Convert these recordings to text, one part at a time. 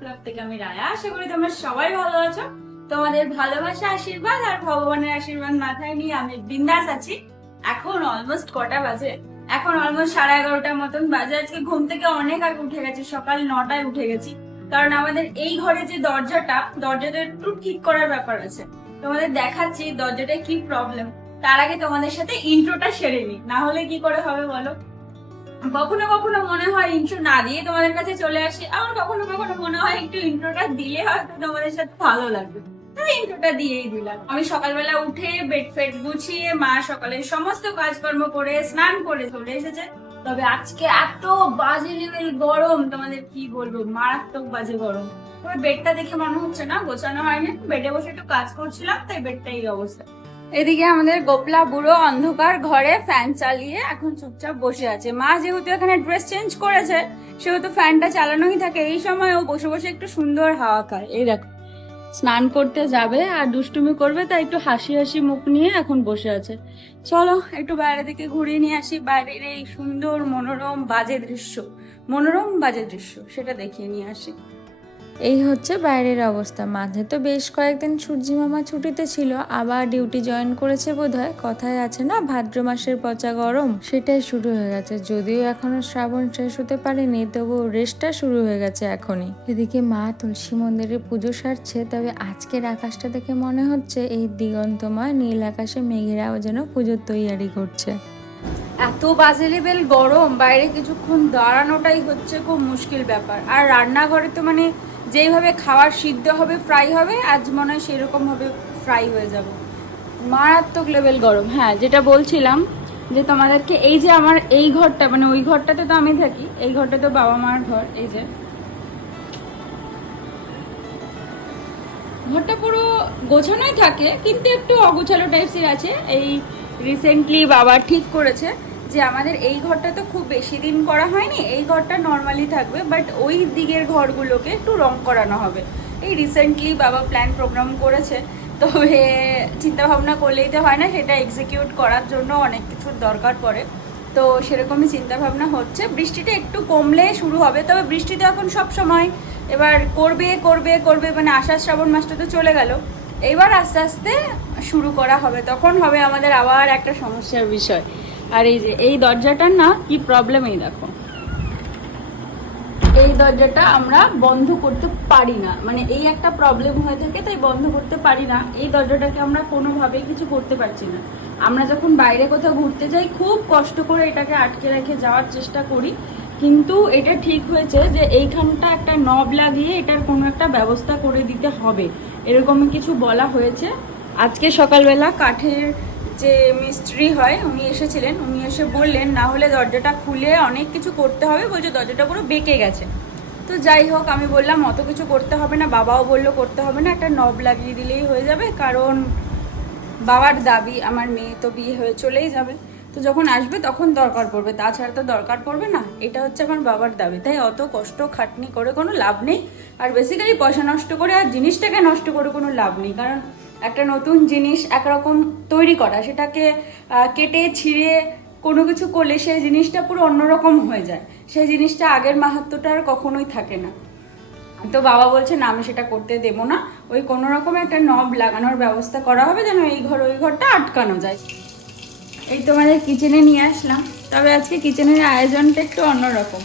Club থেকে আমি রায়া। আশা করি সবাই ভালো আছো। তোমাদের ভালোবাসা, আশীর্বাদ আর ভগবানের আশীর্বাদ মাথায় নিয়ে আমি বিন্দাস আছি। এখন অলমোস্ট কটা বাজে? এখন অলমোস্ট সাড়ে এগারোটার মতন বাজে। আজকে ঘুম থেকে অনেক আগে উঠে গেছি, সকাল নটায় উঠে গেছি। কারণ আমাদের এই ঘরে যে দরজাটা দরজাটা একটু ঠিক করার ব্যাপার আছে। তোমাদের দেখাচ্ছি দরজাটা কি প্রবলেম তার আগে তোমাদের সাথে ইন্ট্রোটা সেরে নি না হলে কি করে হবে বলো? কখনো কখনো মনে হয় ইন্ট্রো না দিয়ে তোমাদের কাছে চলে আসি। আবার কখনো কখনো মনে হয় একটু ইন্ট্রোটা দিলে হয়তো তোমাদের সাথে ভালো লাগবে। ইন্ট্রোটা দিয়েই দিলাম। আমি সকালবেলা উঠে বেড ফেড গুছিয়ে, মা সকালে সমস্ত কাজকর্ম করে, স্নান করে চলে এসেছে। তবে আজকে এত বাজে লেভেল গরম, তোমাদের কি বলব? মারাত্মক বাজে গরম। তবে বেডটা দেখে মনে হচ্ছে না, গোছানো হয়নি। বেডে বসে একটু কাজ করছিলাম, তাই বেডটা এই অবস্থা। এদিকে আমাদের গোপলা বুড়ো অন্ধকার ঘরে ফ্যান চালিয়ে এখন চুপচাপ বসে আছে। মা যেহেতু এখানে ড্রেস চেঞ্জ করেছে, সেহেতু ফ্যানটা চালানোই থাকে, এই সময় ও বসে বসে একটু সুন্দর হাওয়া খায়। এই দেখো, স্নান করতে যাবে আর দুষ্টুমি করবে, তাই একটু হাসি হাসি মুখ নিয়ে এখন বসে আছে। চলো একটু বাইরে থেকে ঘুরিয়ে নিয়ে আসি, বাইরের এই সুন্দর মনোরম বাজে দৃশ্য, মনোরম বাজে দৃশ্য, সেটা দেখিয়ে নিয়ে আসি। এই হচ্ছে বাইরের অবস্থা। মাঝে তো বেশ কয়েকদিন সূর্যি মামা ছুটিতে ছিল, আবার ডিউটি জয়েন করেছে বোধহয়। কথায় আছে না, ভাদ্র মাসের পচা গরম, সেটাই শুরু হয়ে গেছে। যদিও এখনও শ্রাবণ শেষ হতে পারেনি তবুও রেস্টটা শুরু হয়ে গেছে এখনই। এদিকে মা তুলসী মন্দিরে পুজো সারছে, তবে আজকের আকাশটা দেখে মনে হচ্ছে এই দিগন্তময় নীল আকাশে মেঘেরাও যেন পুজোর তৈয়ারি করছে। এত বাজে লেভেল গরম, বাইরে কিছুক্ষণ দাঁড়ানোটাই হচ্ছে খুব মুশকিল ব্যাপার। আর রান্নাঘরে তো মানে যেইভাবে খাওয়ার সিদ্ধ হবে ফ্রাই হবে, আজ মনে হয় সেরকম ভাবে ফ্রাই হয়ে যাবে। মারাত্মক লেভেল গরম। হ্যাঁ যেটা বলছিলাম যে তোমাদেরকে এই যে আমার এই ঘরটা মানে ওই ঘরটাতে তো আমি থাকি, এই ঘরটা তো বাবা মার ঘর, এই যে। ঘরটা পুরো গোছানোই থাকে, কিন্তু একটু অগোছালো টাইপসের আছে। এই রিসেন্টলি বাবা ঠিক করেছে। যে আমাদের এই ঘরটা তো খুব বেশি দিন করা হয়নি, এই ঘরটা নর্মালি থাকবে বাট ওই দিকের ঘরগুলোকে একটু রং করানো হবে। এই রিসেন্টলি বাবা প্ল্যান প্রোগ্রাম করেছে তবে চিন্তা ভাবনা করলেই তো হয় না, সেটা এক্সিকিউট করার জন্য অনেক কিছুর দরকার পড়ে। তো সেরকমই চিন্তাভাবনা হচ্ছে। বৃষ্টিটা একটু কমলে শুরু হবে, তবে বৃষ্টি তো এখন সব সময়। এবার করবে করবে করবে মানে আষাঢ় শ্রাবণ মাসটা তো চলে গেল। এবার আস্তে আস্তে শুরু করা হবে, তখন হবে আমাদের আবার একটা সমস্যার বিষয়। আর এই যে, এই দরজাটার না কি প্রবলেম এই দেখো। এই দরজাটা আমরা বন্ধ করতে পারি না। মানে এই একটা প্রবলেম হয়ে থাকে, তাই বন্ধ করতে পারি না। এই দরজাটাকে আমরা কোনোভাবেই কিছু করতে পারছি না। আমরা যখন বাইরে কোথাও ঘুরতে যাই, খুব কষ্ট করে এটাকে আটকে রেখে যাওয়ার চেষ্টা করি। কিন্তু এটা ঠিক হয়েছে যে এইখানটা একটা নব লাগিয়ে এটার কোনো একটা ব্যবস্থা করে দিতে হবে। এরকম কিছু বলা হয়েছে। আজকে সকালবেলা কাঠের যে মিস্ত্রি হয়, উনি এসেছিলেন। উনি এসে বললেন, না হলে দরজাটা খুলে অনেক কিছু করতে হবে। বলছে, দরজাটা পুরো বেঁকে গেছে। তো যাই হোক, আমি বললাম, অত কিছু করতে হবে না। বাবাও বলল, করতে হবে না, একটা নব লাগিয়ে দিলেই হয়ে যাবে। কারণ বাবার দাবি, আমার মেয়ে তো বিয়ে হয়ে চলেই যাবে। তো যখন আসবে, তখন দরকার পড়বে। তাছাড়া তো দরকার পড়বে না। এটা হচ্ছে আমার বাবার দাবি। তাই অত কষ্ট, খাটনি করে কোনো লাভ নেই। আর বেসিক্যালি পয়সা নষ্ট করে আর জিনিসটাকে নষ্ট করে কোনো লাভ নেই। কারণ একটা নতুন জিনিস একরকম তৈরি করা, সেটাকে কেটে, ছিঁড়ে কোনো কিছু করলে সেই জিনিসটা পুরো অন্যরকম হয়ে যায়। সেই জিনিসটা আগের মাহাত্মটা আর কখনোই থাকে না। তো বাবা বলছে, না, আমি সেটা করতে দেবো না। ওই কোনো রকম একটা নব লাগানোর ব্যবস্থা করা হবে যেন এই ঘর, ওই ঘরটা আটকানো যায়। এই তোমাদের কিচেনে নিয়ে আসলাম। তবে আজকে কিচেনের আয়োজনটা একটু অন্যরকম।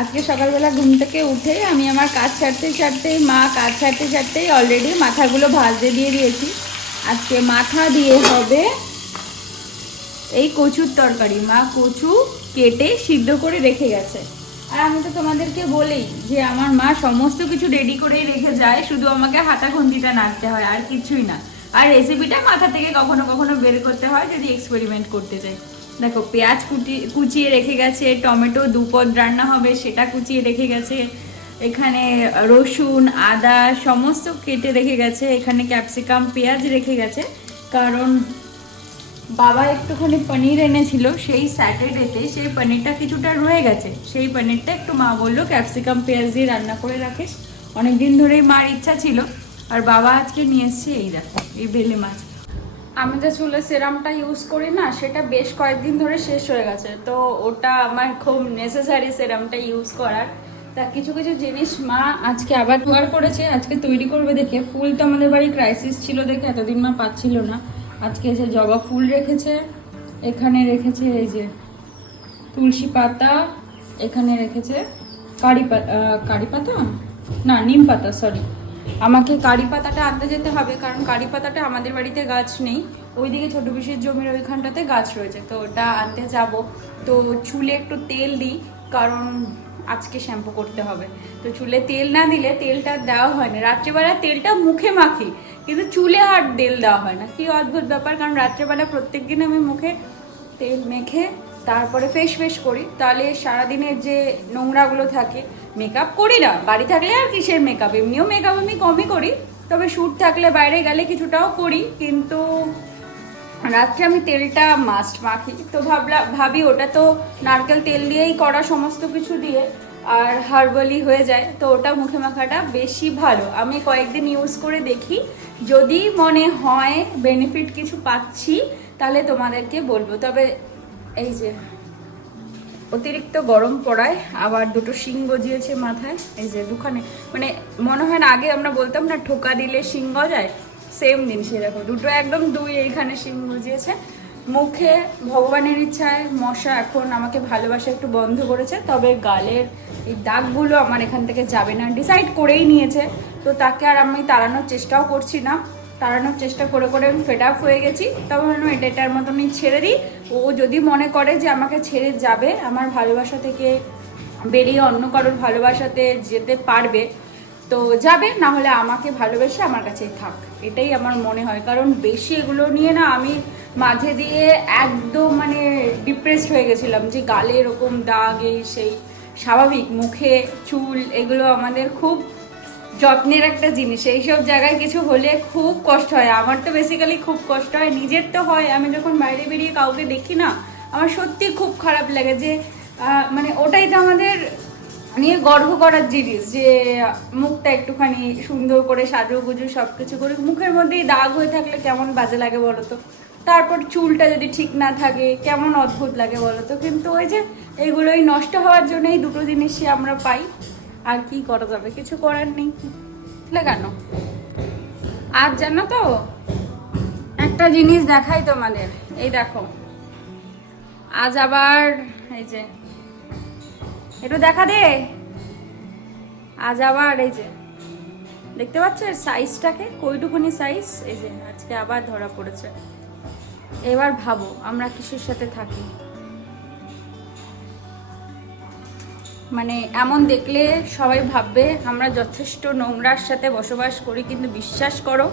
আজকে সকালবেলা ঘুম থেকে উঠে আমি আমার কাজ ছাড়তে ছাড়তেই মা কাজ ছাড়তে ছাড়তেই অলরেডি মাথাগুলো ভাজতে দিয়ে দিয়েছি। আজকে মাথা দিয়ে হবে এই কচুর তরকারি। মা কচু কেটে সিদ্ধ করে রেখে গেছে। আর আমি তো তোমাদেরকে বলি যে আমার মা সমস্ত কিছু রেডি করেই রেখে যায়, শুধু আমাকে হাতা খুন্তিটা নাড়তে হয়, আর কিছুই না। আর রেসিপিটা মাথা থেকে কখনো কখনো বের করতে হয় যদি এক্সপেরিমেন্ট করতে চাই দেখো, পেঁয়াজ কুটি, কুচিয়ে রেখে গেছে, টমেটো দুপদ রান্না হবে, সেটা কুচিয়ে রেখে গেছে। এখানে রসুন, আদা, সমস্ত কেটে রেখে গেছে। এখানে ক্যাপসিকাম, পেঁয়াজ রেখে গেছে। কারণ বাবা একটুখানি পনির এনেছিল, সেই স্যাটারডেতে সেই পনিরটা কিছুটা রয়ে গেছে। সেই পনিরটা একটু মা বলল, ক্যাপসিকাম, পেঁয়াজ দিয়ে রান্না করে রাখিস। অনেকদিন ধরেই মার ইচ্ছা ছিল। আর বাবা আজকে নিয়ে এসছে এই দেখো, এই বেলে মাছ। আমি যে চুলে সেরামটা ইউজ করি না, সেটা বেশ কয়েকদিন ধরে শেষ হয়ে গেছে। তো ওটা আমার খুব নেসেসারি সেরামটা ইউজ করার। তা কিছু কিছু জিনিস মা আজকে আবার জোগাড় করেছে, আজকে তৈরি করবে দেখে। ফুল তো আমাদের বাড়ি ক্রাইসিস ছিল দেখে, এতদিন মা পাচ্ছিল না। আজকে এসে জবা ফুল রেখেছে, এখানে রেখেছে এই যে তুলসী পাতা, এখানে রেখেছে কারি পাতা কারি পাতা? না, নিম পাতা সরি আমাকে কারি পাতাটা আনতে যেতে হবে, কারণ কারি পাতাটা আমাদের বাড়িতে গাছ নেই। ওইদিকে ছোট পিসির জমির ওইখানটাতে গাছ রয়েছে, তো ওটা আনতে যাব। তো চুলে একটু তেল দিই, কারণ আজকে শ্যাম্পু করতে হবে। তো চুলে তেল না দিলে তেলটা দেওয়া হয় না। রাত্রেবেলা তেলটা মুখে মাখি, কিন্তু চুলে আর তেল দেওয়া হয় না। কি অদ্ভুত ব্যাপার, কারণ রাত্রেবেলা প্রত্যেক দিন আমি মুখে তেল মেখে তারপরে ফেস ফেস করি। তাহলে সারাদিনের যে নোংরাগুলো থাকে মেকআপ করি না। বাড়ি থাকলে আর কিসের মেকআপ এমনিও মেকআপ আমি কমই করি। তবে শ্যুট থাকলে বাইরে গেলে কিছুটাও করি। কিন্তু রাত্রে আমি তেলটা মাস্ট মাখি। তো ভাবলা, ভাবি ওটা তো নারকেল তেল দিয়েই করা সমস্ত কিছু দিয়ে আর হার্বালি হয়ে যায়। তো ওটা মুখে মাখাটা বেশি ভালো। আমি কয়েকদিন ইউজ করে দেখি। যদি মনে হয় বেনিফিট কিছু পাচ্ছি, তাহলে তোমাদেরকে বলব। তবে এই যে অতিরিক্ত গরম পড়ায়, আবার দুটো শিং গজিয়েছে মাথায়, এই যে দুখানে। মানে মনে হয় না, আগে আমরা বলতাম না, ঠোকা দিলে শিং গজায়? সেম দিন সেরকম দুটো একদম দুই, এইখানে শিং গজিয়েছে। মুখে ভগবানের ইচ্ছায়, মশা এখন আমাকে ভালোবাসা, একটু বন্ধ করেছে, তবে গালের এই দাগগুলো আমার এখান থেকে যাবে না। ডিসাইড করেই নিয়েছে, তো তাকে আর আমি তাড়ানোর চেষ্টাও করছি না। তাড়ানোর চেষ্টা করে করে আমি ফেড আপ হয়ে গেছি। তবে ভাবলাম এটা এটার মতনই ছেড়ে দিই। ও যদি মনে করে যে আমাকে ছেড়ে যাবে, আমার ভালোবাসা থেকে বেরিয়ে অন্য কারোর ভালোবাসাতে যেতে পারবে, তো যাবে, না হলে আমাকে ভালোবেসে আমার কাছেই থাক। এটাই আমার মনে হয়। কারণ বেশি এগুলো নিয়ে না আমি মাঝে দিয়ে একদম মানে ডিপ্রেসড হয়ে গেছিলাম যে গালে এরকম দাগ, এই সেই স্বাভাবিক, মুখে চুল, এগুলো আমাদের খুব যত্নের একটা জিনিস। এইসব জায়গায় কিছু হলে খুব কষ্ট হয়। আমার তো বেসিক্যালি খুব কষ্ট হয়। নিজের তো হয়। আমি যখন বাইরে বেরিয়ে কাউকে দেখি না, আমার সত্যি খুব খারাপ লাগে যে মানে ওটাই তো আমাদের নিয়ে গর্ব করার জিনিস যে, মুখটা একটুখানি সুন্দর করে সাজু গুজু সব কিছু করে মুখের মধ্যেই দাগ হয়ে থাকলে কেমন বাজে লাগে বলো তো? তারপর চুলটা যদি ঠিক না থাকে, কেমন অদ্ভুত লাগে বলো তো? কিন্তু ওই যে এইগুলোই নষ্ট হওয়ার জন্য এই দুটো জিনিসই আমরা পাই। আর কি করা যাবে? কিছু করার নেই। তাহলে কেন? আর জানো তো, একটা জিনিস দেখাই তোমাদের। এই দেখো, আজ আবার, এই যে, একটু দেখা দে। আজ আবার, এই যে, দেখতে পাচ্ছ সাইজটাকে কইটুকুনি সাইজ এই যে, আজকে আবার ধরা পড়েছে। এবার ভাবো, আমরা কিসের সাথে থাকি? মানে এমন দেখলে সবাই ভাববে, আমরা যথেষ্ট নোংরার সাথে বসবাস করি, কিন্তু বিশ্বাস করো,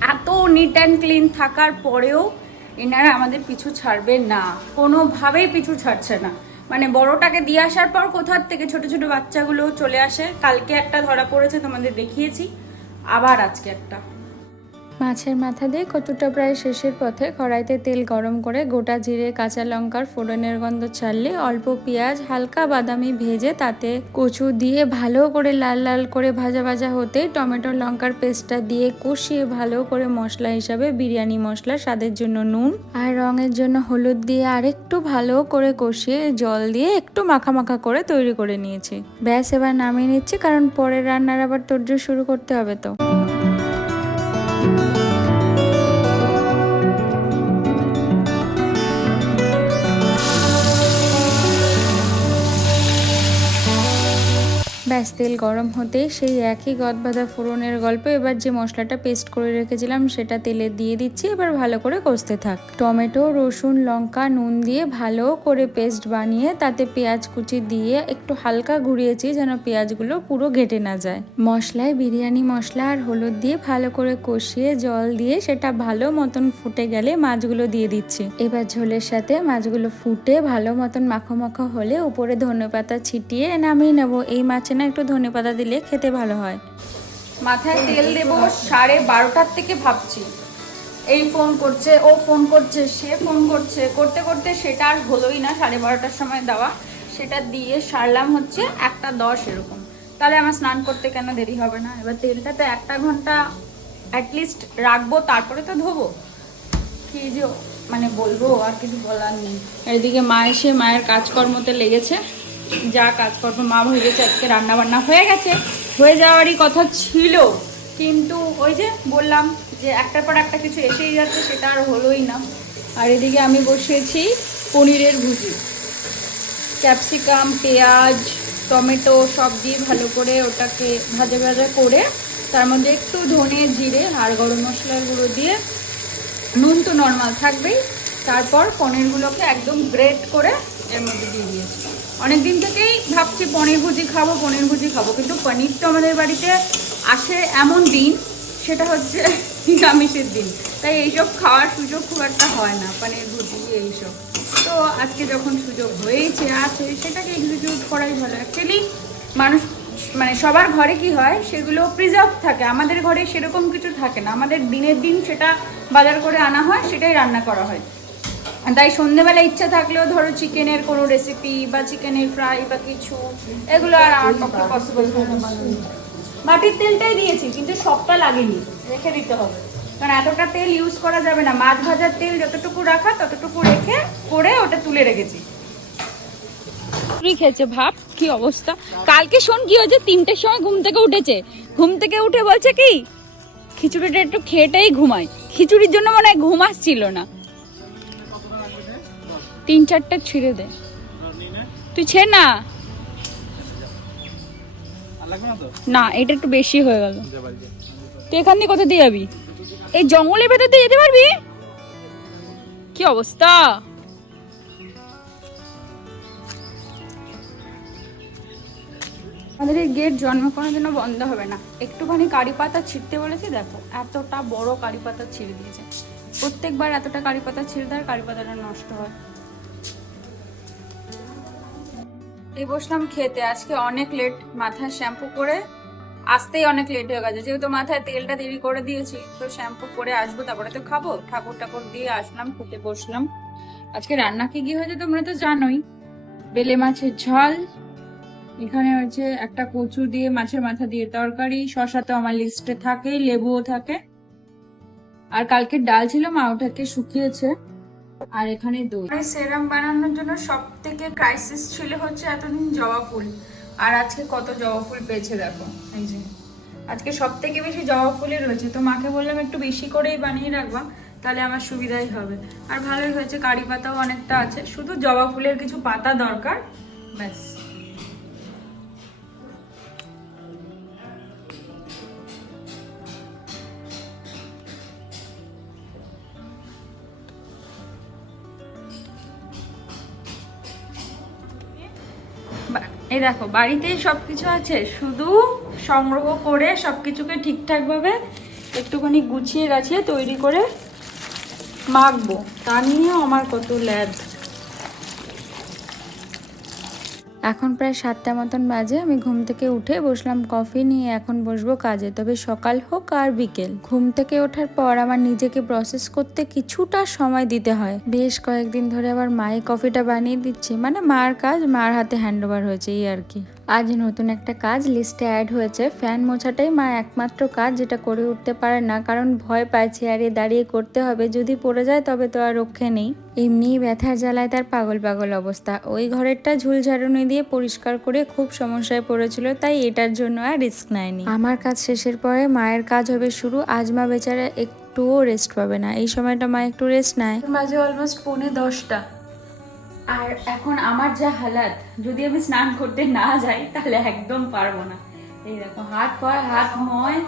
এত নিট অ্যান্ড ক্লিন থাকার পরেও এনারা আমাদের পিছু ছাড়বে না। কোনোভাবেই পিছু ছাড়ছে না। মানে বড়টাকে দিয়ে আসার পর কোথার থেকে ছোট ছোট বাচ্চাগুলো চলে আসে, কালকে একটা ধরা পড়েছে তোমাদের দেখিয়েছি, আবার আজকে একটা। মাছের মাথা দিয়ে কচুটা প্রায় শেষের পথে কড়াইতে তেল গরম করে গোটা জিরে, কাঁচা লঙ্কার ফোড়নের গন্ধ ছাড়লে অল্প পেঁয়াজ, হালকা বাদামি ভেজে তাতে কচু দিয়ে ভালো করে লাল লাল করে ভাজা ভাজা হতে টমেটো, লঙ্কার পেস্টটা দিয়ে কষিয়ে ভালো করে মশলা হিসাবে বিরিয়ানি মশলা স্বাদের জন্য নুন আর রঙের জন্য হলুদ দিয়ে আরেকটু ভালো করে কষিয়ে জল দিয়ে একটু মাখা মাখা করে তৈরি করে নিয়েছি। ব্যাস, এবার নামিয়ে নিচ্ছি কারণ পরের রান্নার আবার তোর শুরু করতে হবে তো। ব্যাস তেল গরম হতেই সেই একই গদবাঁধা ফোড়নের গল্প এবার যে মশলাটা পেস্ট করে রেখেছিলাম সেটা তেলে দিয়ে দিচ্ছি, এবার ভালো করে কষতে থাক। টমেটো, রসুন, লঙ্কা, নুন দিয়ে ভালো করে পেস্ট বানিয়ে তাতে পেঁয়াজ কুচি দিয়ে একটু হালকা ঘুরিয়েছি যেন পেঁয়াজগুলো পুরো ঘেটে না যায়। মশলায় বিরিয়ানি মশলা আর হলুদ দিয়ে ভালো করে কষিয়ে জল দিয়ে সেটা ভালো মতন ফুটে গেলে মাছগুলো দিয়ে দিচ্ছি। এবার ঝোলের সাথে মাছগুলো ফুটে ভালো মতন মাখো মাখো হলে উপরে ধনেপাতা ছিটিয়ে নামিয়ে নেব। এই মাছে না একটু ধনেপাতা দিলে খেতে ভালো হয়। মাথায় তেল দেবো সাড়ে বারোটার থেকে ভাবছি। এই ফোন করছে, ও ফোন করছে, সে ফোন করছে। করতে করতে সেটা আর হলোই না, সাড়ে বারোটার সময় দেওয়া। সেটা দিয়ে সারলাম হচ্ছে একটা দশ এরকম। তাহলে আমার স্নান করতে কেন দেরি হবে না? এবার তেলটা তো একটা ঘণ্টা অ্যাটলিস্ট রাখব, তারপরে তো ধোবো। কি যে মানে বলব, আর কিছু বলার নেই। এদিকে মা এসে মায়ের কাজকর্মতে লেগেছে। যা কাজ করব মা গেছে, আজকে রান্না বান্না হয়ে গেছে। হয়ে যাওয়ারই কথা ছিল। কিন্তু ওই যে বললাম যে একটার পর একটা কিছু এসেই যাচ্ছে, সেটা আর হলোই না। আর এদিকে আমি বসিয়েছি পনিরের ভুজি। ক্যাপসিকাম, পেঁয়াজ, টমেটো সব দিয়ে ভালো করে ওটাকে ভাজা ভাজা করে, তার মধ্যে একটু ধনে জিরে আর গরম মশলার গুঁড়ো দিয়ে নুন তো নর্মাল থাকবেই। তারপর পনিরগুলোকে একদম গ্রেট করে এর মধ্যে দিয়ে দিয়েছি। অনেক দিন থেকেই ভাবছি পনির ভুজি খাব, পনির ভুজি খাব, কিন্তু পনির তো আমাদের বাড়িতে আসে এমন দিন, সেটা হচ্ছে নিরামিষের দিন। তাই এইসব খাওয়ার সুযোগ খুব একটা হয় না, পনির ভুজি, এইসব। তো আজকে যখন সুযোগ হয়েছে, আছে, সেটাকে এক্সিকিউট করাই ভালো। অ্যাকচুয়ালি মানুষ মানে সবার ঘরে কি হয়, সেগুলো প্রিজার্ভ থাকে। আমাদের ঘরে সেরকম কিছু থাকে না। আমাদের দিনের দিন সেটা বাজার করে আনা হয়, সেটাই রান্না করা হয়। তাই সন্ধেবেলা ইচ্ছা থাকলেও ধরো চিকেনের কোনো রেসিপি বা চিকেনের ফ্রাই বা কিছু, এগুলো আর আমার পক্ষে পসিবল মাটির তেলটাই দিয়েছি, কিন্তু সবটা লাগেনি। রেখে দিতে হবে। কারণ এতটা তেল ইউজ করা যাবে না। মাছ ভাজার তেল যতটুকু রাখা, ততটুকু রেখে করে ওটা তুলে রেখেছি। খেয়েছে ভাব, কি অবস্থা? কালকে শোন কি হয়েছে? তিনটের সময় ঘুম থেকে উঠেছে। ঘুম থেকে উঠে বলছে কি? খিচুড়িটা একটু খেয়েটাই ঘুমাই। খিচুড়ির জন্য মনে হয় ঘুম আসছিল না। তিন চারটা ছিঁড়ে দে। তুই ছে না। না, এটা একটু বেশি হয়ে গেল। তুই এখান দিয়ে কোথা দিয়ে যাবি? এই জঙ্গলের ভেতর দিয়ে যেতে পারবি? কি অবস্থা? আমাদের এই গেট জন্ম করার জন্য বন্ধ হবে না। একটুখানি কারি পাতা ছিঁড়তে বলেছি, দেখো, এতটা বড় কারি পাতা ছিঁড়ে দিয়েছে। প্রত্যেকবার এতটা কারি পাতা ছিঁড়ে দেয় কারি পাতাটা নষ্ট হয়। এই বসলাম খেতে। আজকে অনেক লেট মাথায় শ্যাম্পু করে আসতেই অনেক লেট হয়ে গেছে। যেহেতু মাথায় তেলটা দেরি করে দিয়েছি, তো শ্যাম্পু করে আসব, তারপরে তো খাব। ঠাকুর ঠাকুর দিয়ে আসলাম, খেতে বসলাম। আজকে রান্না কি কি হয়েছে তোমরা তো জানোই। বেলে মাছের ঝাল, এখানে হচ্ছে একটা কচু দিয়ে মাছের মাথা দিয়ে তরকারি শশা তো আমার লিস্টে থাকে লেবুও থাকে। আর কালকে ডাল ছিল, মা ওটাকে শুকিয়েছে। আর এখানে দই। সেরাম বানানোর জন্য সব থেকে ক্রাইসিস ছিল হচ্ছে এতদিন জবা ফুল। আর আজকে কত জবা ফুল পেয়েছে দেখো, এই যে। আজকে সব থেকে বেশি জবা ফুলই রয়েছে। তো মাকে বললাম একটু বেশি করেই বানিয়ে রাখবা, তাহলে আমার সুবিধাই হবে। আর ভালোই হয়েছে, কারি পাতাও অনেকটা আছে। শুধু জবা ফুলের কিছু পাতা দরকার, ব্যাস। এই দেখো, বাড়িতেই সব কিছু আছে। শুধু সংগ্রহ করে সব কিছুকে ঠিকঠাকভাবে একটুখানি গুছিয়ে গাছিয়ে তৈরি করে মাখবো। তা নিয়েও আমার কত ল্যাব এখন প্রায় সাতটা মতন বাজে, আমি ঘুম থেকে উঠে বসলাম কফি নিয়ে, এখন বসবো কাজে। তবে সকাল হোক আর বিকেল। ঘুম থেকে ওঠার পর আমার নিজেকে প্রসেস করতে কিছুটা সময় দিতে হয়। বেশ কয়েকদিন ধরে আবার মায়ে কফিটা বানিয়ে দিচ্ছে। মানে মার কাজ, মার হাতে হ্যান্ডওভার হয়েছে, এই আর কি। আজ নতুন একটা কাজ লিস্টে অ্যাড হয়েছে। ফ্যান মোছাটাই মা একমাত্র কাজ যেটা করে উঠতে পারে না, কারণ ভয় পায় চেয়ারে দাঁড়িয়ে করতে হবে। যদি পড়ে যায়, তবে তো আর রক্ষে নেই। এমনি ব্যথার জ্বালায় তার পাগল পাগল অবস্থা। ওই ঘরেরটা ঝুল ঝাড়ুনি দিয়ে পরিষ্কার করে খুব সমস্যায় পড়েছিল, তাই এটার জন্য আর রিস্ক নেয়নি। আমার কাজ শেষের পরে মায়ের কাজ হবে শুরু। আজ মা বেচারা একটুও রেস্ট পাবে না। এই সময়টা মা একটু রেস্ট নেয়। মাঝে অলমোস্ট পৌনে দশটা। আর এখন আমার যা হালাত, যদি আমি স্নান করতে না যাই, তাহলে একদম পারব না। এই দেখো, হাত পায় হাত ময়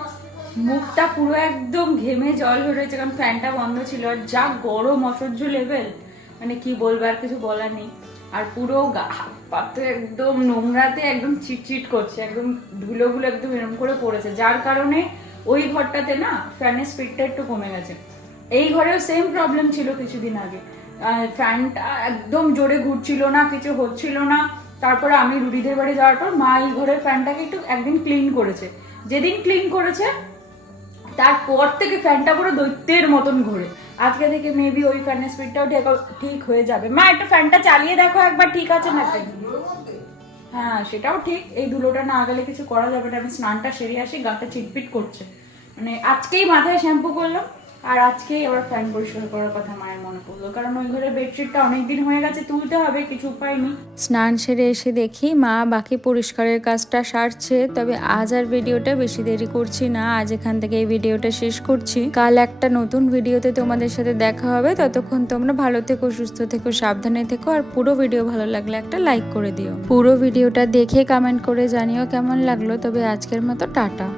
মুখটা পুরো একদম ঘেমে জল হয়ে রয়েছে কারণ ফ্যানটা বন্ধ ছিল। আর যা গরম, অসহ্য লেভেল মানে কি বলব, আর কিছু বলার নেই। আর পুরো গা হাত একদম নোংরাতে একদম চিটচিট করছে, একদম ধুলোগুলো একদম এরম করে পড়েছে। যার কারণে ওই ঘরটাতে না, ফ্যানের স্পিডটা একটু কমে গেছে। এই ঘরেও সেম প্রবলেম ছিল কিছুদিন আগে। ফ্যানটা একদম জোরে ঘুরছিল না কিছু হচ্ছিল না। তারপরে আমি রুডিদের বাড়ি যাওয়ার পর মা এই ঘরের ফ্যানটাকে একটু একদিন ক্লিন করেছে। যেদিন ক্লিন করেছে তারপর থেকে ফ্যানটা পুরো দৈত্যের মতন ঘোরে। আজকে থেকে মেবি ওই ফ্যানের স্পিডটাও ঠিক হয়ে যাবে। মা একটু ফ্যানটা চালিয়ে দেখো একবার ঠিক আছে না হ্যাঁ সেটাও ঠিক। এই ধুলোটা না গেলে কিছু করা যাবে না। আমি স্নানটা সেরে আসি গাটা চিটপিট করছে। মানে আজকেই মাথায় শ্যাম্পু করলাম। আর আজকে আবার ফ্যান পরিষ্কার করার কথা মায়ের মনে পড়ল। কারণ ওই ঘরে বেডশিটটা অনেকদিন হয়ে গেছে, তুলতে হবে, কিছু উপায় নেই। স্নান সেরে এসে দেখি মা বাকি পরিষ্কারের কাজটা সারছে, তবে আজ আর ভিডিওটা বেশি দেরি করছি না, আজ এখান থেকে এই ভিডিওটা শেষ করছি। কাল একটা নতুন ভিডিওতে তোমাদের সাথে দেখা হবে, ততক্ষণ তোমরা ভালো থেকো, সুস্থ থেকো, সাবধানে থেকো, আর পুরো ভিডিও ভালো লাগলে একটা লাইক করে দিও। পুরো ভিডিওটা দেখে কমেন্ট করে জানিও কেমন লাগল, তবে আজকের মতো টাটা।